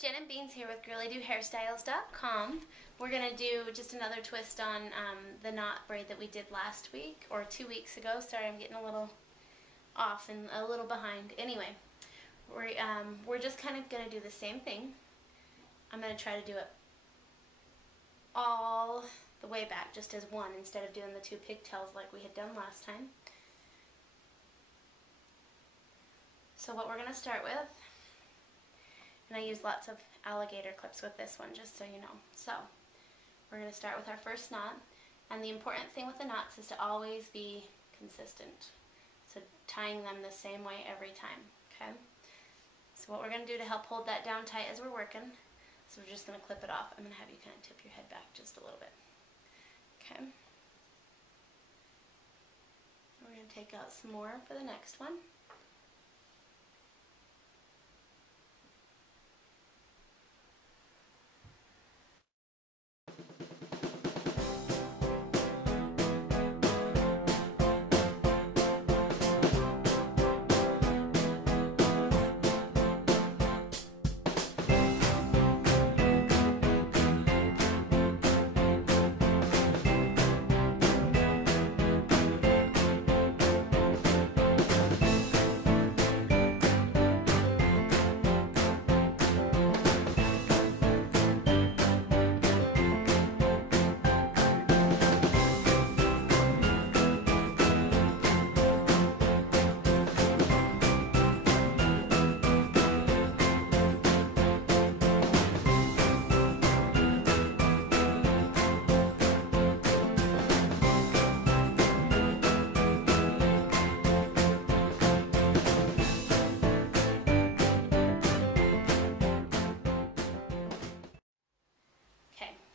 Jen and Beans here with GirlyDoHairstyles.com. We're going to do just another twist on the knot braid that we did last week, or 2 weeks ago. Sorry, I'm getting a little off and a little behind. Anyway, we're just kind of going to do the same thing. I'm going to try to do it all the way back just as one instead of doing the 2 pigtails like we had done last time. So what we're going to start with, and I use lots of alligator clips with this one, just so you know. So we're going to start with our first knot, and the important thing with the knots is to always be consistent. So tying them the same way every time, okay? So what we're going to do to help hold that down tight as we're working, so we're just going to clip it off. I'm going to have you kind of tip your head back just a little bit. Okay. We're going to take out some more for the next one.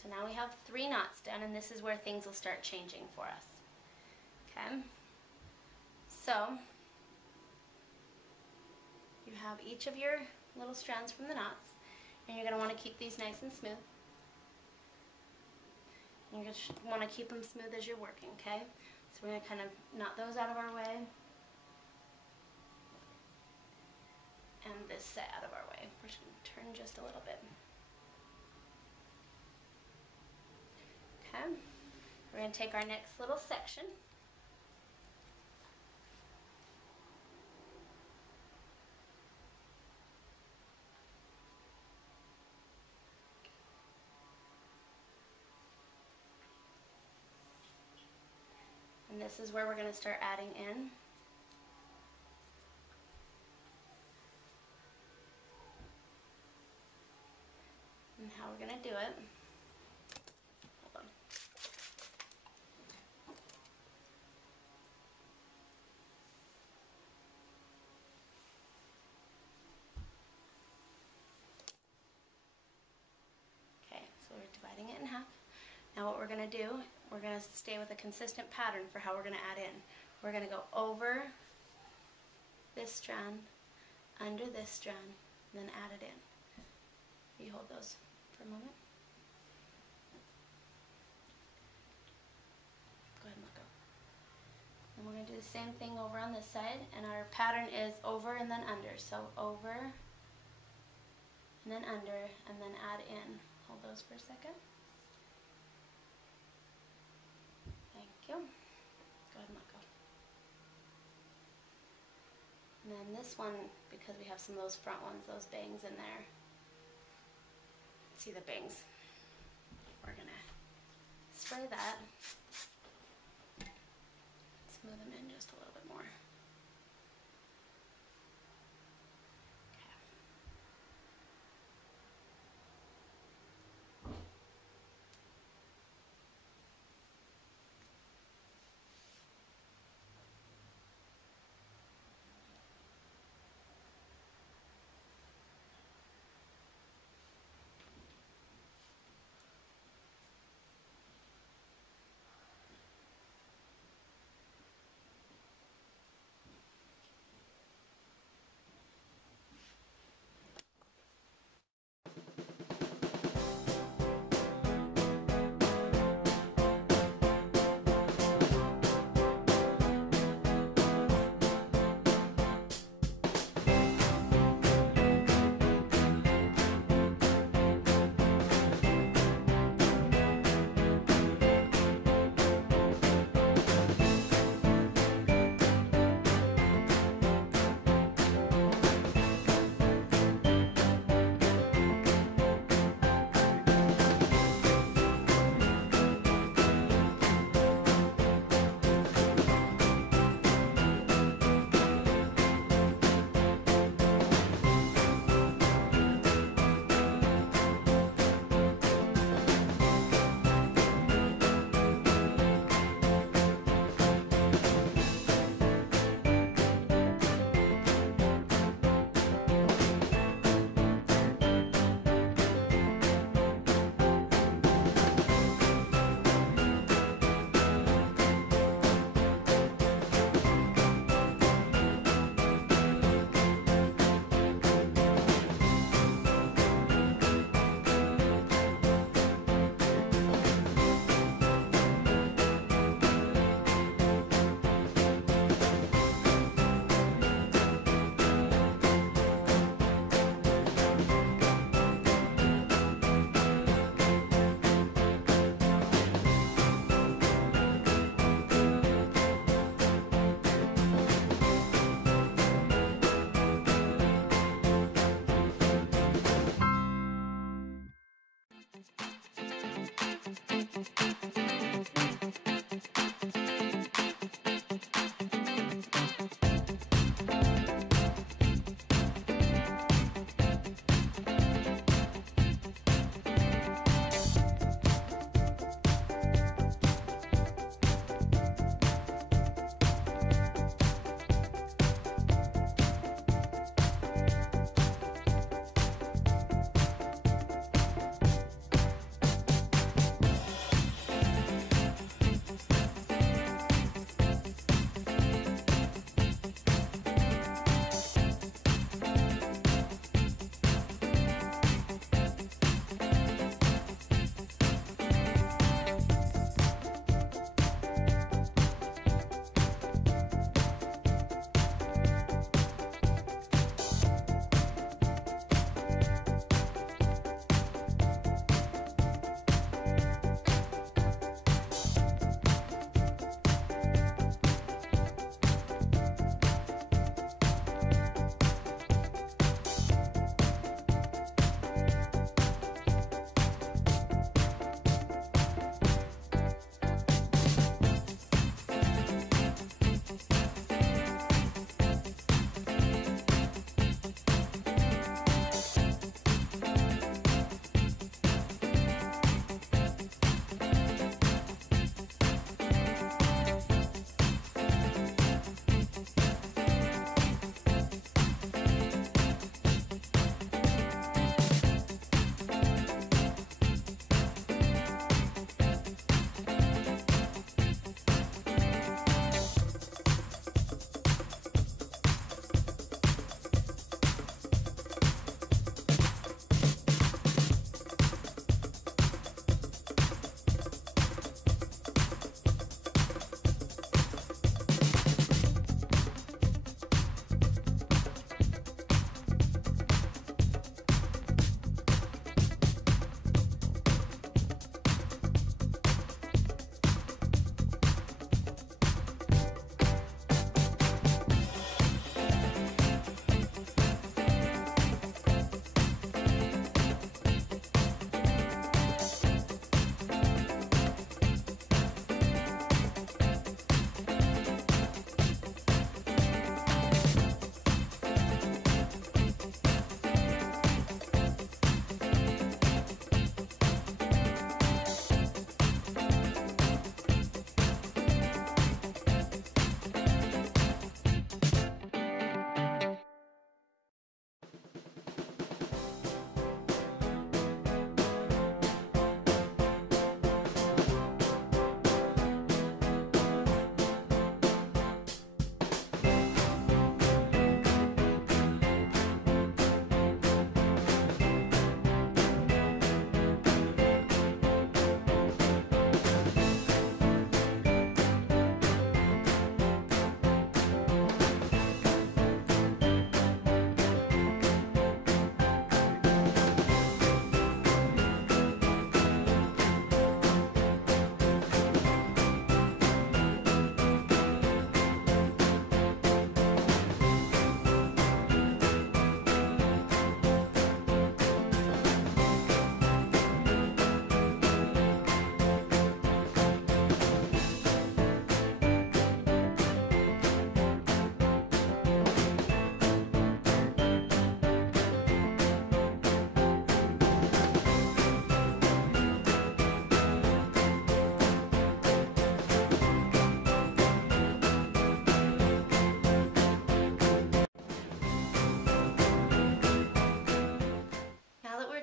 So now we have 3 knots done, and this is where things will start changing for us. Okay? So you have each of your little strands from the knots, and you're going to want to keep these nice and smooth. You're going to want to keep them smooth as you're working, okay? So we're going to kind of knot those out of our way, and this side out of our way. We're just going to turn just a little bit. Okay, we're going to take our next little section, and this is where we're going to start adding in and how we're going to do it. Hold on. Okay, so we're dividing it in half. Now what we're going to do, we're going to stay with a consistent pattern for how we're going to add in. We're going to go over this strand, under this strand, and then add it in. You hold those for a moment. Go ahead and let go. And we're going to do the same thing over on this side, and our pattern is over and then under. So over and then under, and then add in. Hold those for a second. Thank you. Go ahead and let go. And then this one, because we have some of those front ones, those bangs in there. See the bangs? We're going to spray that. Smooth them in just a little bit more.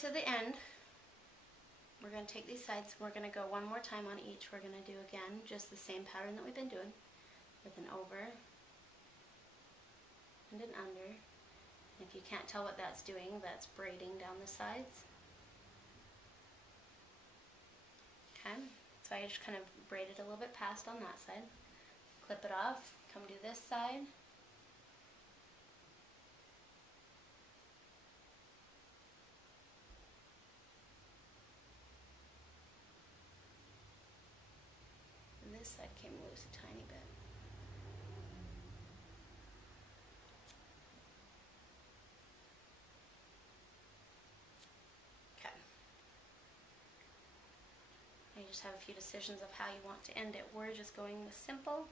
to the end, we're going to take these sides, we're going to go one more time on each. We're going to do again just the same pattern that we've been doing, with an over and an under. And if you can't tell what that's doing, that's braiding down the sides. Okay, so I just kind of braided a little bit past on that side. Clip it off, come to this side. And this side came loose a tiny bit. Okay. You just have a few decisions of how you want to end it. We're just going with simple.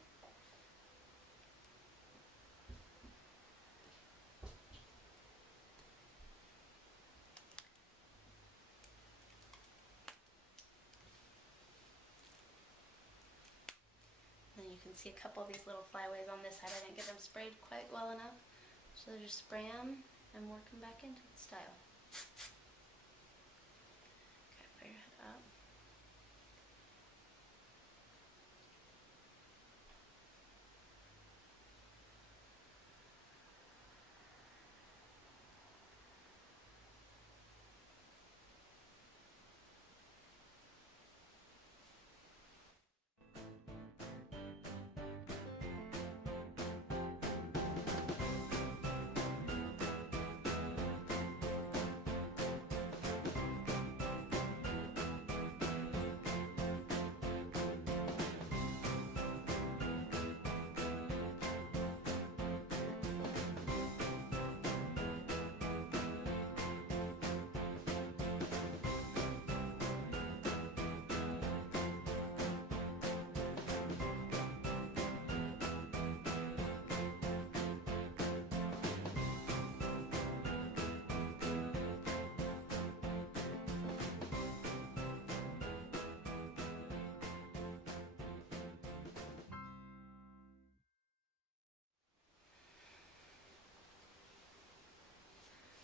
Then you can see a couple of these little flyaways on this side. I didn't get them sprayed quite well enough. So just spray them and work them back into the style. Okay, put your head up.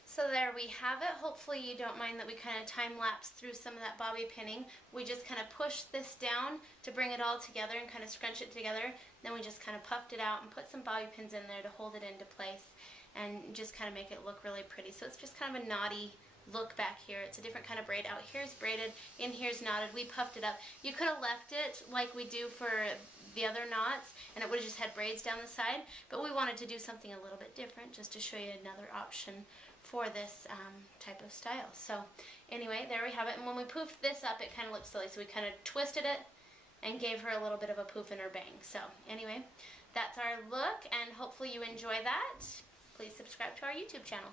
So there we have it. Hopefully you don't mind that we kind of time-lapse through some of that bobby pinning. We just kind of pushed this down to bring it all together and kind of scrunch it together. Then we just kind of puffed it out and put some bobby pins in there to hold it into place and just kind of make it look really pretty. So it's just kind of a knotty look back here. It's a different kind of braid. Out here's braided, in here's knotted. We puffed it up. You could have left it like we do for the other knots and it would have just had braids down the side, but we wanted to do something a little bit different just to show you another option for this type of style. So anyway, there we have it. And when we poofed this up, it kind of looked silly. So we kind of twisted it and gave her a little bit of a poof in her bang. So anyway, that's our look, and hopefully you enjoy that. Please subscribe to our YouTube channel.